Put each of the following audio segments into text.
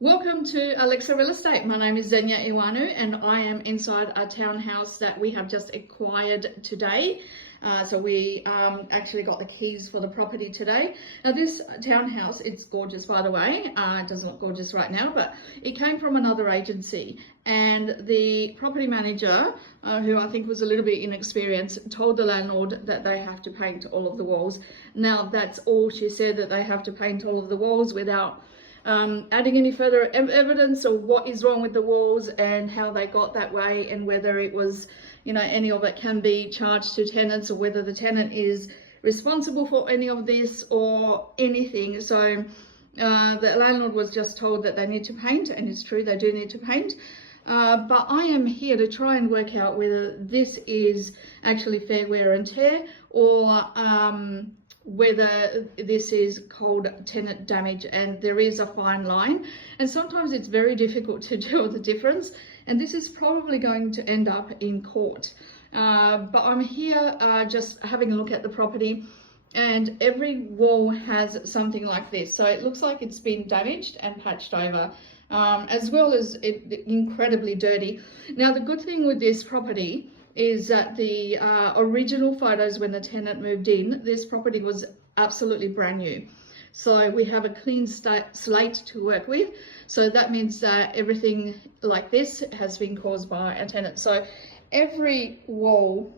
Welcome to Alexa Real Estate. My name is Xenia Iwanu and I am inside a townhouse that we have just acquired today. So we actually got the keys for the property today. Now this townhouse, it's gorgeous by the way. It doesn't look gorgeous right now, but it came from another agency, and the property manager, who I think was a little bit inexperienced, told the landlord that they have to paint all of the walls. Now that's all she said, that they have to paint all of the walls without adding any further evidence of what is wrong with the walls and how they got that way, and whether it was, any of it can be charged to tenants, or whether the tenant is responsible for any of this or anything. So the landlord was just told that they need to paint, and it's true, they do need to paint. But I am here to try and work out whether this is actually fair wear and tear, or whether this is called tenant damage, and there is a fine line, and sometimes it's very difficult to tell the difference, and this is probably going to end up in court. But I'm here just having a look at the property, and every wall has something like this. So it looks like it's been damaged and patched over, as well as incredibly dirty. Now the good thing with this property is that the original photos when the tenant moved in, this property was absolutely brand new. So we have a clean slate to work with. So that means that everything like this has been caused by a tenant. So every wall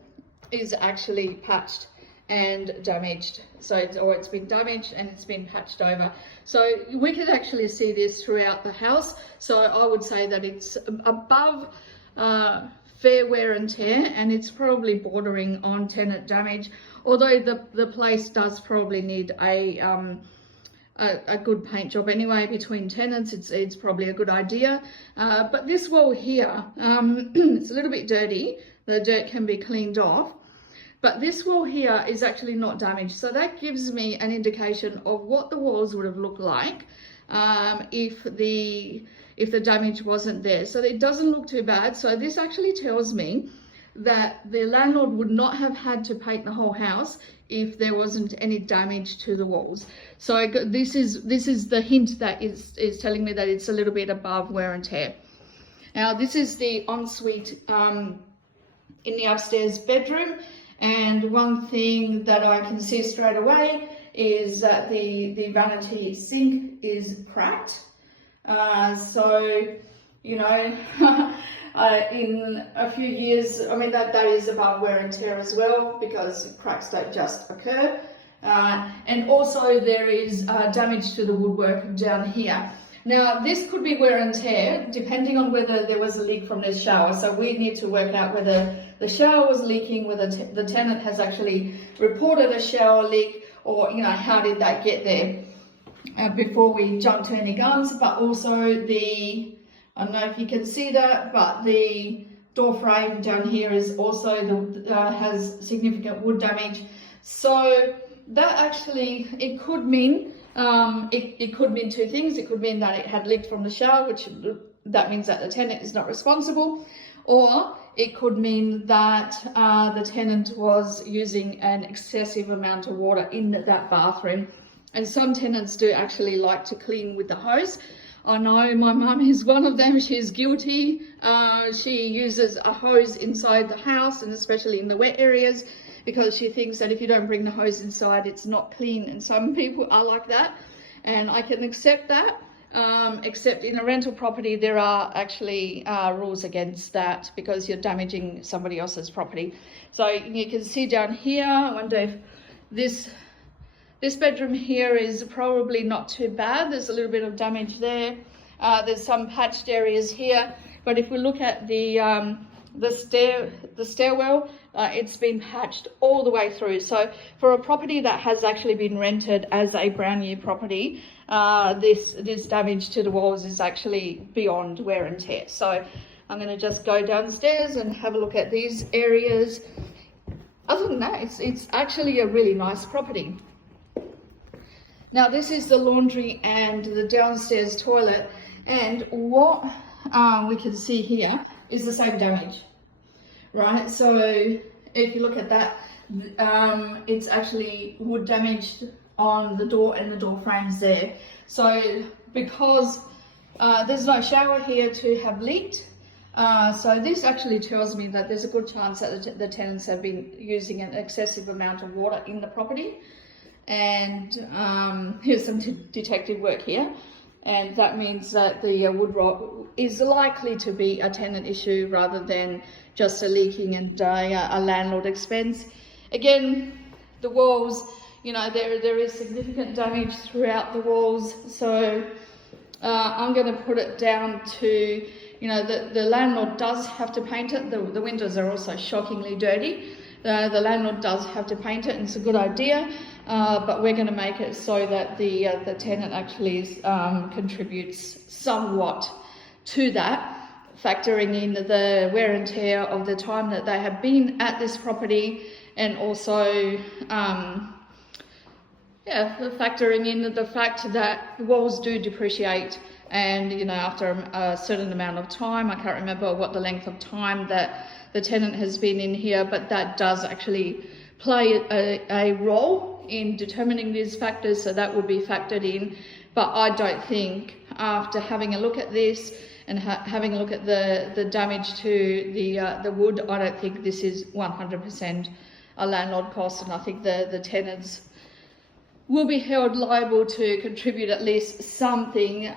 is actually patched and damaged. So it's been damaged and it's been patched over. So we can actually see this throughout the house. So I would say that it's above fair wear and tear, and it's probably bordering on tenant damage, although the place does probably need a good paint job anyway. Between tenants, it's probably a good idea. But this wall here, it's a little bit dirty. The dirt can be cleaned off, but this wall here is actually not damaged. So that gives me an indication of what the walls would have looked like if the damage wasn't there. So it doesn't look too bad. So this actually tells me that the landlord would not have had to paint the whole house if there wasn't any damage to the walls. So this is the hint that is telling me that it's a little bit above wear and tear. Now this is the ensuite in the upstairs bedroom, and one thing that I can see straight away is that the vanity sink is cracked. In a few years, I mean, that is above wear and tear as well, because cracks don't just occur. And also there is damage to the woodwork down here. Now this could be wear and tear depending on whether there was a leak from this shower. So we need to work out whether the shower was leaking, whether the tenant has actually reported a shower leak, or how did that get there, before we jump to any guns. But also I don't know if you can see that, but the door frame down here is also has significant wood damage. So that actually, it could mean it could mean two things. It could mean that it had leaked from the shower, which that means that the tenant is not responsible, or it could mean that the tenant was using an excessive amount of water in that bathroom. And some tenants do actually like to clean with the hose. I know my mum is one of them. She's guilty. She uses a hose inside the house, and especially in the wet areas, because she thinks that if you don't bring the hose inside, it's not clean. And some people are like that, and I can accept that. Except in a rental property, there are actually rules against that, because you're damaging somebody else's property. So you can see down here, I wonder if this bedroom here is probably not too bad. There's a little bit of damage there. There's some patched areas here, but if we look at the stairwell, it's been patched all the way through. So for a property that has actually been rented as a brand new property, this damage to the walls is actually beyond wear and tear. So I'm going to just go downstairs and have a look at these areas. Other than that, it's actually a really nice property. Now this is the laundry and the downstairs toilet, and what we can see here is the same damage, right? So if you look at that, it's actually wood damaged on the door and the door frames there. So because There's no shower here to have leaked. So this actually tells me that there's a good chance that the tenants have been using an excessive amount of water in the property. And here's some detective work here. And that means that the wood rot is likely to be a tenant issue rather than just a leaking and a landlord expense. Again, the walls, you know, there is significant damage throughout the walls. So I'm going to put it down to, you know, the landlord does have to paint it. The windows are also shockingly dirty. The landlord does have to paint it, and it's a good idea, but we're going to make it so that the tenant actually contributes somewhat to that, factoring in the wear and tear of the time that they have been at this property, and also factoring in the fact that walls do depreciate, and you know, after a certain amount of time, I can't remember what the length of time that the tenant has been in here, but that does actually play a role in determining these factors, so that will be factored in. But I don't think, after having a look at this and having a look at the damage to the wood, I don't think this is 100% a landlord cost, and I think the tenants will be held liable to contribute at least something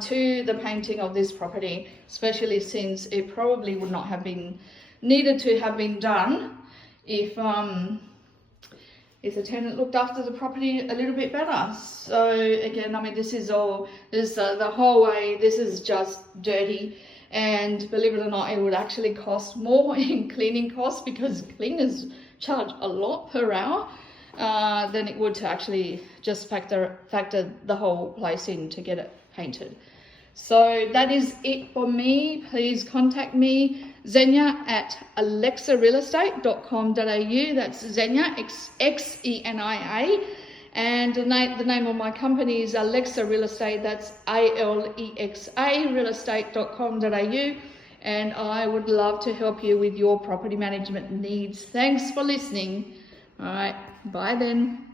to the painting of this property, especially since it probably would not have been needed to have been done if the tenant looked after the property a little bit better. So again, I mean, the whole way, this is just dirty, and believe it or not, it would actually cost more in cleaning costs, because cleaners charge a lot per hour, than it would to actually just factor the whole place in to get it painted. So that is it for me. Please contact me, Xenia at alexarealestate.com.au. That's Xenia, Xenia, and the name of my company is Alexa Real Estate. That's ALEXA realestate.com.au, and I would love to help you with your property management needs. Thanks for listening. All right, bye then.